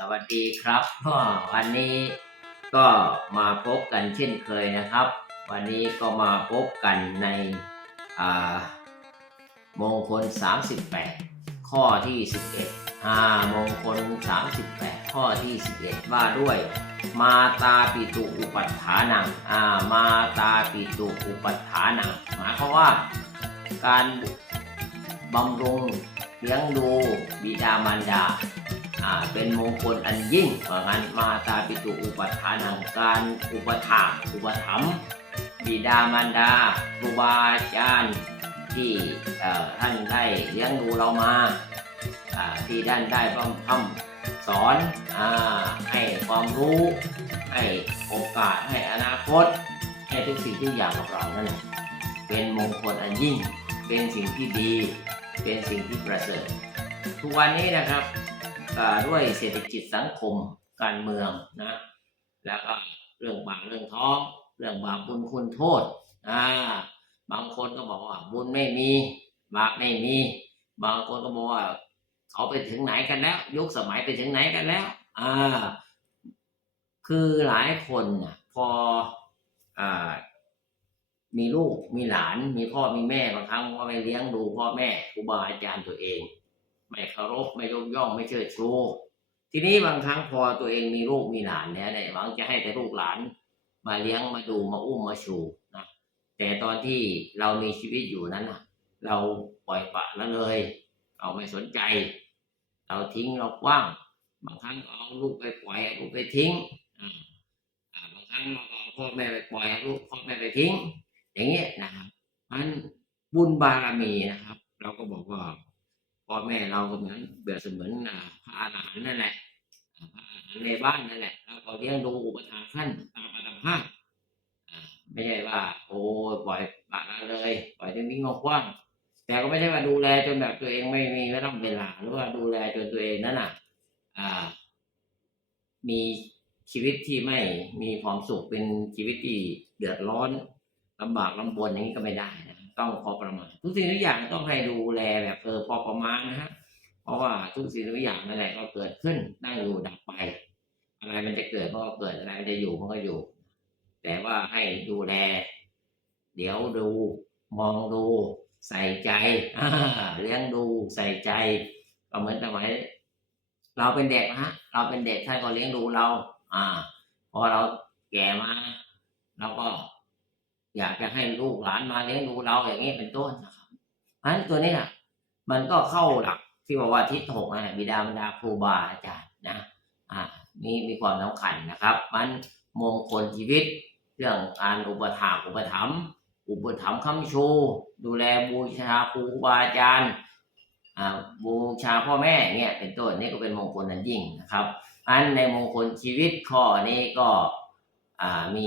สวัสดีครับ วันนี้ก็มาพบกันเช่นเคยนะครับ วันนี้ก็มาพบกันในอ่ามงคล 38 ข้อที่ 11อ่ามงคล 38 ข้อที่ 11 ว่าด้วย มาตาปิตุอุปัฏฐานังอ่ามาตาปิตุอุปัฏฐานังหมายความว่าการบำรุงเลี้ยงดูบิดามารดา เป็นมงคลอันยิ่งว่างั้นมาตาปิตุอุปทานังการอุปถากอุปถัมภ์บิดามารดาครูบาอาจารย์ที่ท่านได้เลี้ยงดูเรามาที่ท่านได้พร่ำพร่ำสอนอให้ความรู้ ให้โอกาสให้อนาคต ให้ทุกสิ่งทุกอย่างกับเรานั่นแหละเป็นมงคลอันยิ่ง เป็นสิ่งที่ดี เป็นสิ่งที่ประเสริฐ ทุกวันนี้นะครับ ด้วยเศรษฐกิจสังคมการเมืองนะแล้วก็เรื่องบางเรื่องท้อง เรื่องบาปบุญคุณโทษอ่าบางคนก็บอกว่าบุญไม่มีบาปไม่มี บางคนก็บอกว่าเขาไปถึงไหนกันแล้ว ยุคสมัยไปถึงไหนกันแล้วอ่าคือหลายคนน่ะพออ่ามีลูกมีหลาน มีพ่อมีแม่บางครั้งก็ไม่เลี้ยงดูพ่อแม่ครูบาอาจารย์ตัวเอง ไม่เคารพไม่ยกย่องไม่เชิดชูทีนี้บางครั้งพอตัวเองมีลูกมีหลานแล้วเนี่ยหวังจะให้แต่ลูกหลานมาเลี้ยงมาดูมาอุ้มมาชูนะแต่ตอนที่เรามีชีวิตอยู่นั้นนะเราปล่อยปละละเลยเราไม่สนใจ เราทิ้งเรากว้าง บางครั้งเอาลูกไปปล่อยลูกไปทิ้งอ่าบางครั้งเราเอาพ่อแม่ไปปล่อยลูกพ่อแม่ไปทิ้ง อย่างเงี้ยนะครับมันบุญบารมีนะครับ เราก็บอกว่า พ่อแม่เราก็เหมือนเปรียบเสมือนอาพระอาหารหันต์นั่นแหละอ่าพระอาหารหันต์ในบ้านนั่นแหละเราก็เลี้ยงดูอุปถัมภ์ท่านตามอัตภาพไม่ใช่ว่า โอ้ปล่อยปละละเลยปล่อยทิ้งทิ้งกว้างแต่ก็ไม่ใช่ว่าดูแลจนแบบตัวเองไม่มีไม่ต้องเวลาหรือว่าดูแลจนตัวเองนั้นน่ะมีชีวิตที่ไม่มีความสุขเป็นชีวิตที่เดือดร้อนลำบากลำบนอย่างนี้ก็ไม่ได้นะ ต้องพอประมาณทุกสิ่งทุกอย่างต้องให้ดูแลแบบเออพอประมาณนะฮะเพราะว่าทุกสิ่งทุกอย่างนั่นแหละก็เกิดขึ้นตั้งอยู่ดับไป อะไรมันจะเกิดมันก็เกิดอะไรมันจะอยู่มันก็อยู่ แต่ว่าให้ดูแล เดี๋ยวดูมองดู ใส่ใจเลี้ยงดูใส่ใจก็เหมือนสมัยเราเป็นเด็กนะฮะ เราเป็นเด็กท่านก็เลี้ยงดูเรา อ่า พอเราแก่มาเราก็ อยากจะให้ลูกหลานมาเลี้ยงดูเราอย่างนี้เป็นต้นนะครับเพราะฉะนั้นตัวนี้นะมันก็เข้าหลักที่บอกว่าทิศหกนะบิดามารดาครูบาอาจารย์นะ อ่านี่มีความสำคัญนะครับ มันมงคลชีวิต เรื่องการอุปถากอุปถัมภ์อุปถัมภ์คำชู ดูแลบูชาครูบาอาจารย์อ่าบูชาพ่อแม่เนี่ยเป็นต้นนี่ก็เป็นมงคลอันยิ่งนะครับ อันในมงคลชีวิตข้อนี้ก็อ่ามี